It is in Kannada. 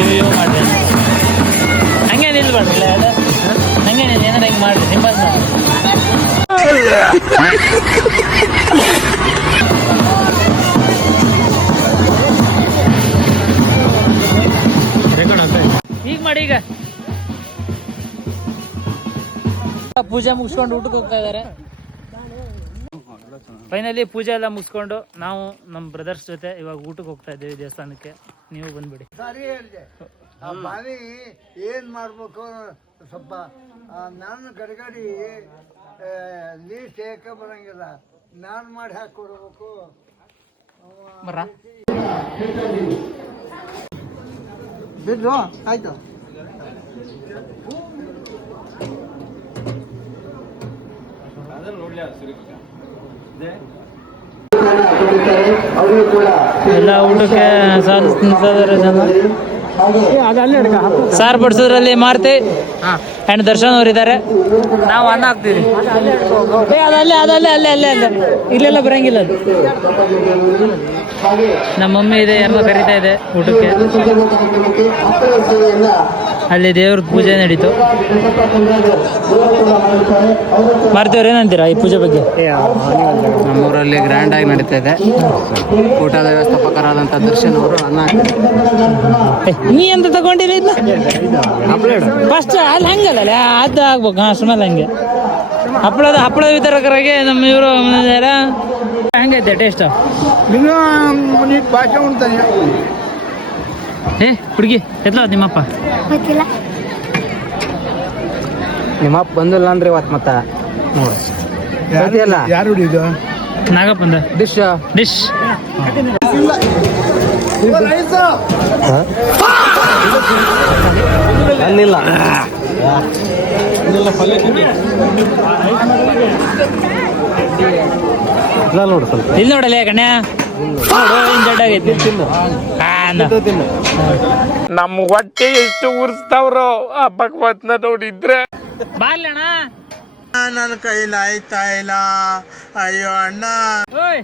ಇವು ಮಾಡ್ರಿ ಹಂಗೆ ನಿಲ್ಬಾರ್ದಿಲ್ಲ ಅದು ಹಂಗೆ ಏನಾರು ಹಿಂಗೆ ಮಾಡ್ರಿ ಸಿಂಪಲ್ ಮಾಡಿ ಈಗ ಮಾಡಿ ಈಗ ಪೂಜೆ ಮುಗಿಸ್ಕೊಂಡು ಊಟಕ್ಕೆ ಹೋಗ್ತಾ ಇದಾರೆ. ಫೈನಲಿ ಪೂಜೆ ಎಲ್ಲ ಮುಗಿಸ್ಕೊಂಡು ನಾವು ನಮ್ಮ ಬ್ರದರ್ಸ್ ಜೊತೆ ಇವಾಗ ಊಟಕ್ಕೆ ಹೋಗ್ತಾ ಇದ್ದೀವಿ ದೇವಸ್ಥಾನಕ್ಕೆ. ನೀವು ಬಂದ್ಬಿಡಿ. ಸರಿ ಹೇಳಿದೆ ಬಾವಿ ಏನು ಮಾಡ್ಬೇಕು ಸ್ವಲ್ಪ ನನ್ನ ಗಡಿಗಡಿ ಲೀಸ್ಟ್ ಏಕೆ ಬರಂಗಿಲ್ಲ, ನಾನು ಮಾಡಿ ಹಾಕೊಡ್ಬೇಕು. ಬಿದ್ದು ಆಯ್ತು. ಎಲ್ಲ ಊಟಕ್ಕೆ ಸಾರು ಬಡಿಸೋದ್ರಲ್ಲಿ ಮಾರ್ತಿ ಅಂಡ್ ದರ್ಶನ್ ಅವರಿದ್ದಾರೆ. ನಾವು ಅನ್ನ ಹಾಕ್ತೀವಿ. ಅದಲ್ಲೇ ಇಲ್ಲೆಲ್ಲ ಬರಂಗಿಲ್ಲ ಅದು. ನಮ್ಮ ಮಮ್ಮಿ ಇದೆ, ಎಲ್ಲ ಕರಿತಾ ಇದೆ ಊಟಕ್ಕೆ. ಅಲ್ಲಿ ದೇವ್ರ ಪೂಜೆ ನಡೀತು. ಮಾರ್ತಿಯವ್ರು ಏನಂತೀರಾ ಈ ಪೂಜೆ ಬಗ್ಗೆ? ನಮ್ಮೂರಲ್ಲಿ ಗ್ರ್ಯಾಂಡ್ ಆಗಿ ನಡೀತಾ ಇದೆ. ಊಟದ ವ್ಯವಸ್ಥಾಪಕರಾದಂಥ ದರ್ಶನ್ ಅವರು ಅನ್ನ ನೀ ಅಂತ ತಗೊಂಡಿಲ್ಲ ಇದನ್ನ ಫಸ್ಟ್ ಅಲ್ಲಿ ಹಂಗಲ್ಲ ಅದು ಆಗ್ಬೇಕು. ಸುಮ್ಮನೆ ಹಂಗೆ ಹಪ್ಪಳದ ವಿತರಕರಾಗೆ ನಮ್ಮ ಇವರು ಹಂಗೈತೆ ಟೇಸ್ಟ್. ಭಾಷೆ ಉಂಟಾನೆ ಹುಡುಗಿ ಎತ್ಲ ನಿಮ್ಮಪ್ಪ ಬಂದಿಲ್ಲ ಅಂದ್ರೆ ಇವತ್ತು ಮತ್ತೆ ನೋಡಿ ಯಾರು ಹುಡುಗಿದು ನಾಗಪ್ಪಂದ ಡಿಶ್ ಅಲ್ಲಿಲ್ಲ ನೋಡು ಸ್ವಲ್ಪ ಇಲ್ಲಿ ನೋಡಲ್ಲ ಕಣ್ಣ ಜಡ್ಡಾಗೈತಿ. ನಮ್ ಹೊಟ್ಟೆ ಎಷ್ಟು ಉರ್ಸ್ತಾವ್ರೋ ಆ ಭಗವತ್ನ ನೋಡಿದ್ರೆ. ಬಾರ್ಲಣ್ಣ ನನ್ನ ಕೈಲ ಆಯ್ತಾ ಇಲ್ಲ. ಅಯ್ಯೋ ಅಣ್ಣ. ಓಯ್